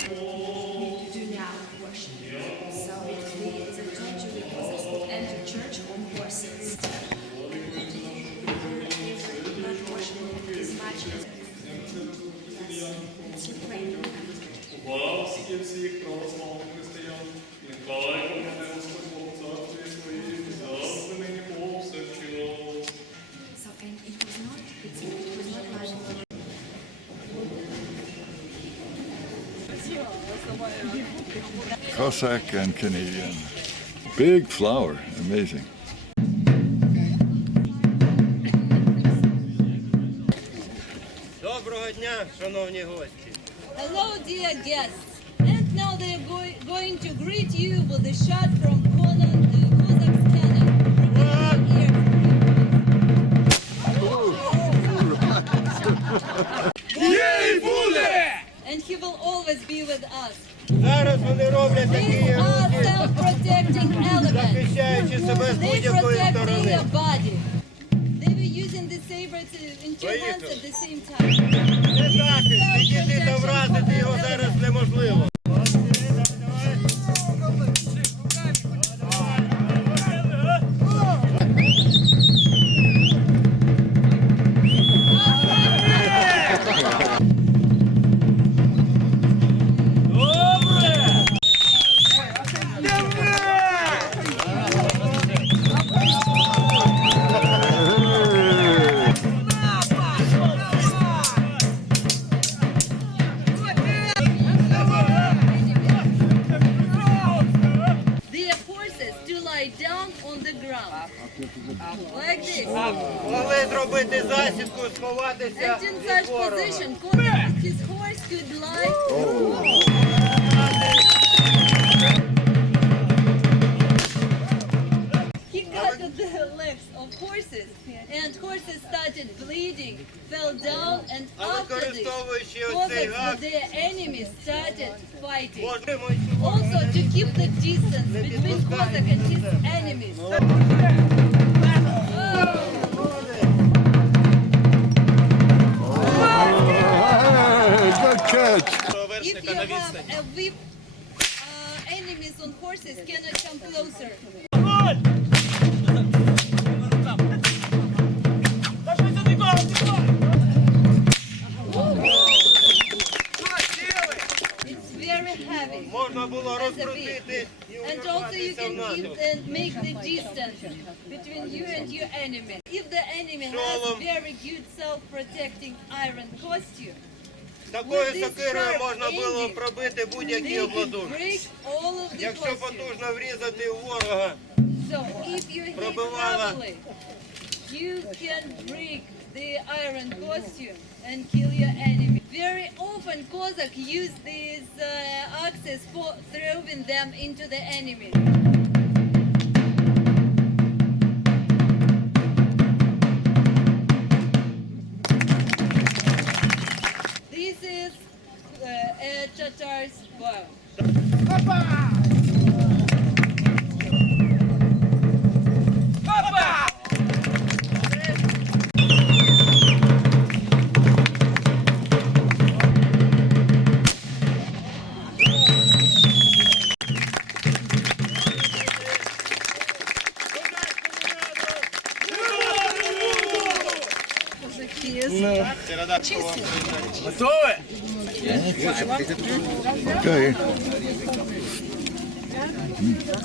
Do now worship. So it is a torture because of enter church on horses. Not worship as much as it's Ukraine. Власті всіх православних християн, нехай помине Господь Бог царстві своїм, завжди нині повсякчас. So and it was not Russian. Cossack and Canadian. Big flower, amazing. Доброго дня, шановні гості. Hello, dear guests. And now they're going to greet you with a shot from Cossack's cannon. Їй буде! And he will always be with us. Зараз вони роблять такі These are self-protecting elements. захищаючи себе з They будь-якої protect сторони. their body. They were using the saber in two hands at the same time. Це захист, підійти та вразити його зараз неможливо. Their horses to lie down on the ground. Like this. Могли зробити засідку, сховатися And in such від ворога. position, his horse could lie. He cut the legs of horses, and horses started bleeding, fell down, and after this, Використовуючи ось цей Cossacks газ, with their enemies started fighting. можемо Also, to keep the distance between Cossack and his enemies. Good catch. If you have a whip, enemies on horses cannot come closer. It's very heavy. можна було as a whip. розкрутити і And also you увірватися в can НАТО. keep and make the distance between you and your enemy. If the enemy has very good self-protecting iron costume, Такою сокирою можна було пробити будь-які they could обладунки. break all of the Якщо costume. потужно врізати у ворога, So if you hit пробивала. heavily, you can break the iron costume and kill your enemy. Very often Cossack use these axes for throwing them into the enemy. This is a Tatar's bow. Готове? Okay.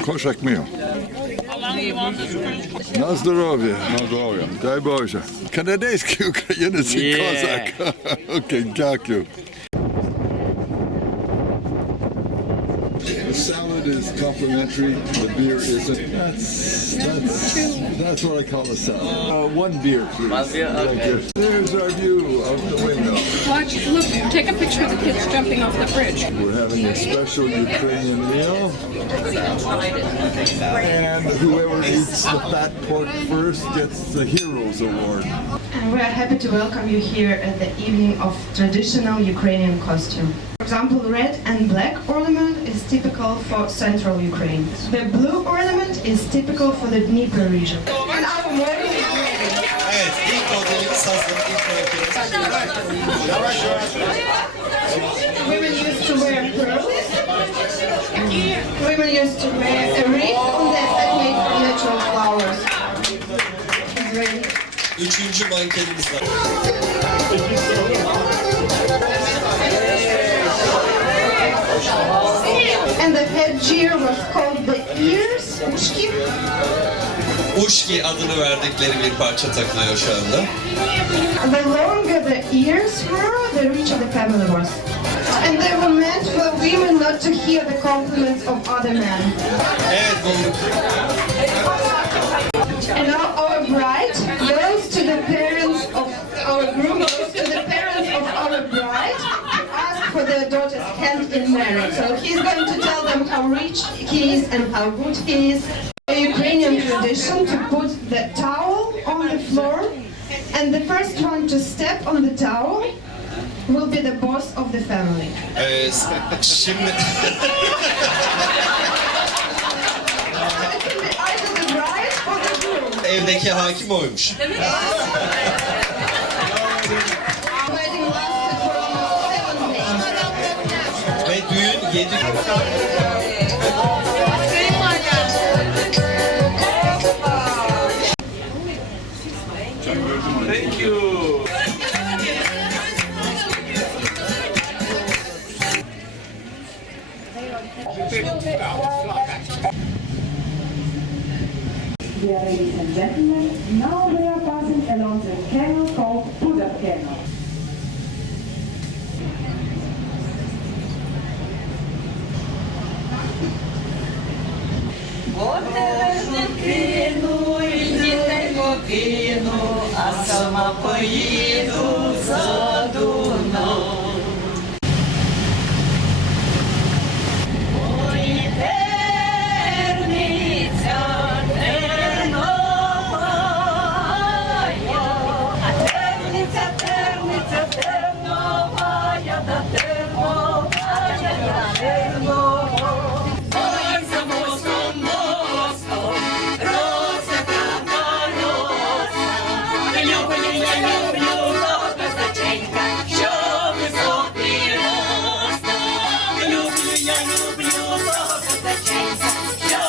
Kosher meal. Na zdrowie. Na zdrowie. Daj Boże. Kanadyjski Ukrainiec i kozak. Okay, dziękuję. The salad is complimentary. The beer isn't. That's what I call a salad. One beer, please. One beer, Thank okay. you. There's our view of the window. Watch, look, take a picture of the kids jumping off the bridge. We're having a special Ukrainian meal. And whoever eats the fat pork first gets the Heroes Award. And we are happy to welcome you here at the evening of traditional Ukrainian costume. For example, red and black ornament is typical for central Ukraine. The blue ornament is typical for the Dnieper region. And our morning is ready. Women used to wear pearls. Women used to wear a wreath on their head made from natural flowers. It's ready. Üçüncü mankenimiz var. And the headgear was called the ears, ushki. Uşki adını verdikleri bir parça takılıyor şu anda. The longer the ears were, the richer the family was. And they were meant for women not to hear the compliments of other men. Evet bulduk. And now our bride goes to the parents of our groom, goes to the parents of our bride to ask for their daughter's hand in marriage. So he's going to tell them how rich he is and how good he is. A Ukrainian tradition to put the towel on the floor, and the first one to step on the towel will be the boss of the family. Şimdi It can be either the bride or the groom. evdeki hakim oymuş. Wedding lasted for almost 7 days. Ve düğün 7 Thank you. Dear ladies and gentlemen, now we are passing along the canal called Buddha Canal. Кину і дітей покину, а сама поїду за Дунай. Ой, терниця, тернова, а терниця, терниця, тернова, я да тернова, я да тернова. Ой, за мостом, мостом, розсипана роса. Люблю, я люблю того козаченька, що високий ростом. Люблю, я люблю того козаченька, що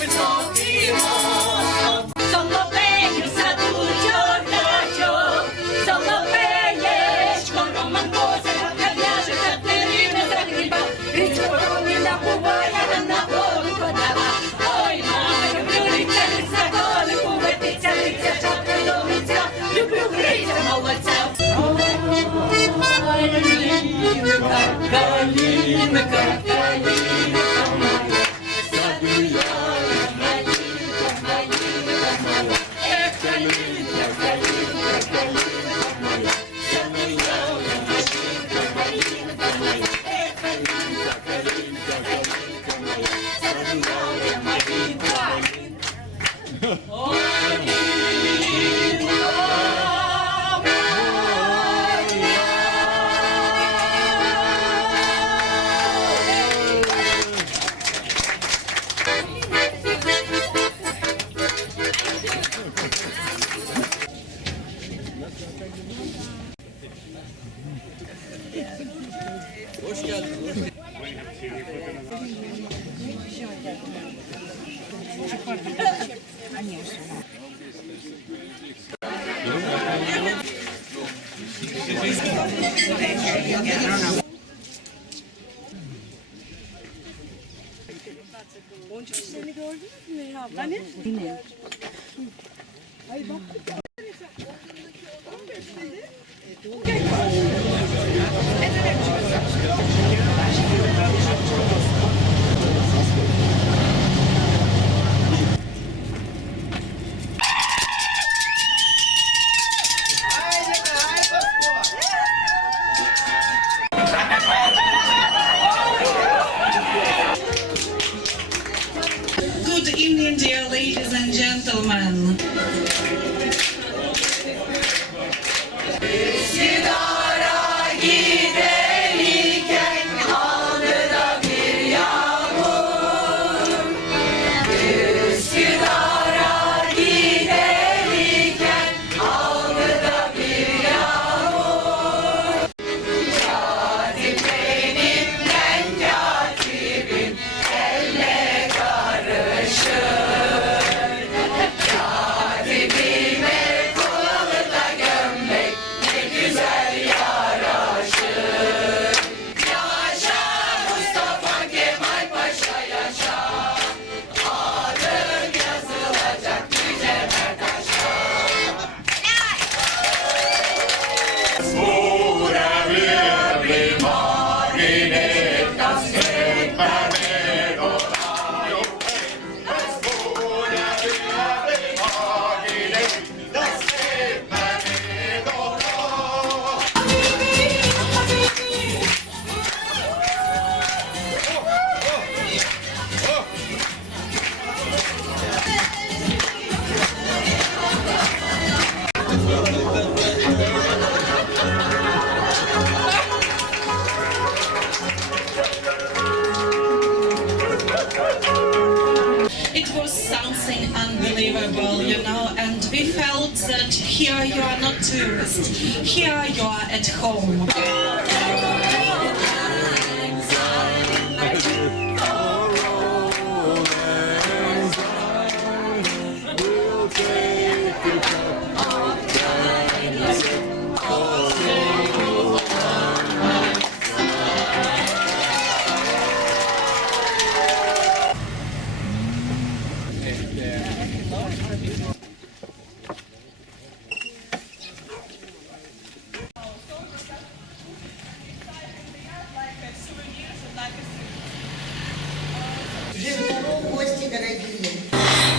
високий ростом. Соловею саду чорнячок, соловеєчко, Роман Козак, в'яже Катерина загріба, річку Ромина буває, а на воду подава. Ой, мама, люблю лиця голику, ветиця, лиця, шапка, домиця, люблю гриця, молодця. Калинка, калинка, калинка моя, саду я, калинка, калинка моя. Эх, калинка, калинка, калинка моя, саду я, калинка, калинка моя. Эх, калинка, калинка, калинка моя, саду я, калинка, калинка. Hoş geldin. Конечно. Seni gördünüz mü abla? Hani? Yine. Ay bak. Good evening, dear ladies and gentlemen. It was something unbelievable, you know, and we felt that here you are not tourists, here you are at home.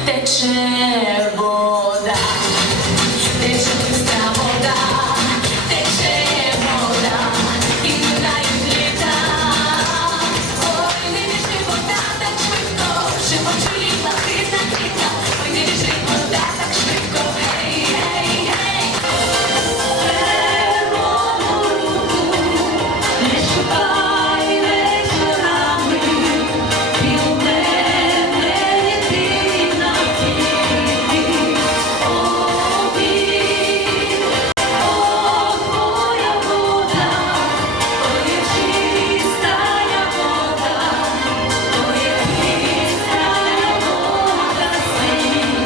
Тече вода, тече чиста вода, тече вода, і минають літа. Ой, не біжи вода так швидко, шепочуть блакитна квітка. Ой, не біжи вода так швидко, гей, гей, гей. Червону руку не шукай вечорами, і у мене єдина ти. О, він, о, твоя вода, ой, чистая вода, ой, чистая вода синій.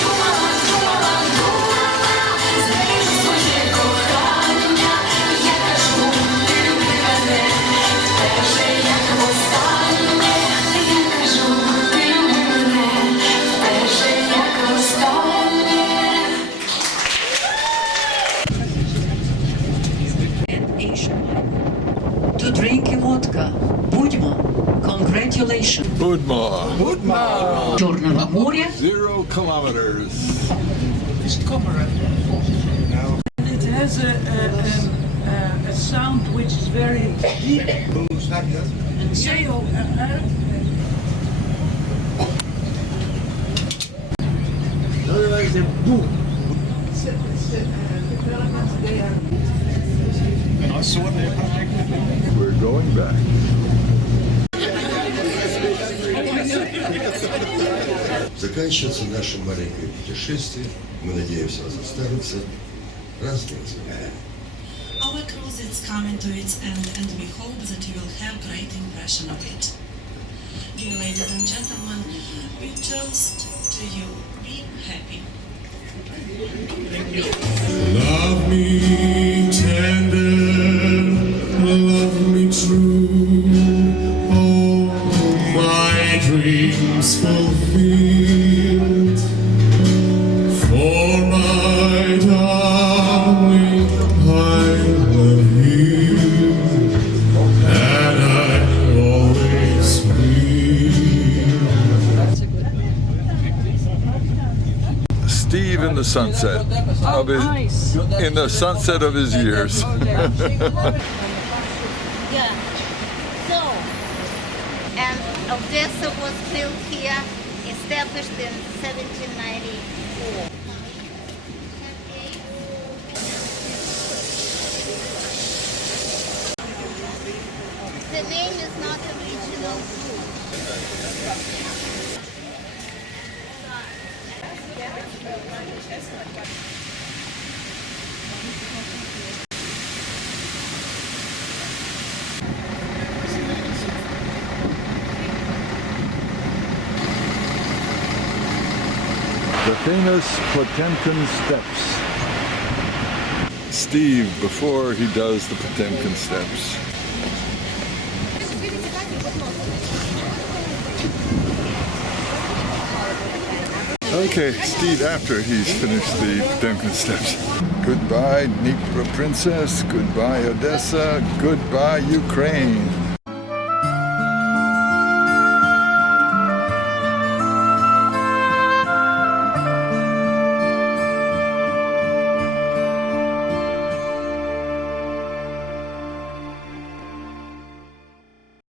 Думала, думала, думала, знаєш своє кохання, я кажу, люби мене, вперше як востаннє, я кажу, люби мене, вперше як востаннє. To drink vodka. Будьмо. Congratulations. Budma. Budma. Чорного моря. 0 kilometers. It has a sound which is very deep. And say, We're going back. Заканчивается наше маленькое путешествие. Мы надеемся, вас останется разные взгляды. our cruise is coming to its end, and we hope that you will have great impression of it. Dear ladies and gentlemen, we toast to you. Be happy. Love me tender, love me true, all my dreams fulfilled. For my darling, I love you, and I always will. Steve in the sunset of his, in the sunset of his years. Yeah. So, and Odessa was built here, established in 1794. The name is not original too. The famous Potemkin Steps. Steve, before he does the Potemkin Steps. Okay, Steve after he's finished the Potemkin Steps. Goodbye, Dnipro Princess. Goodbye, Odessa. Goodbye, Ukraine.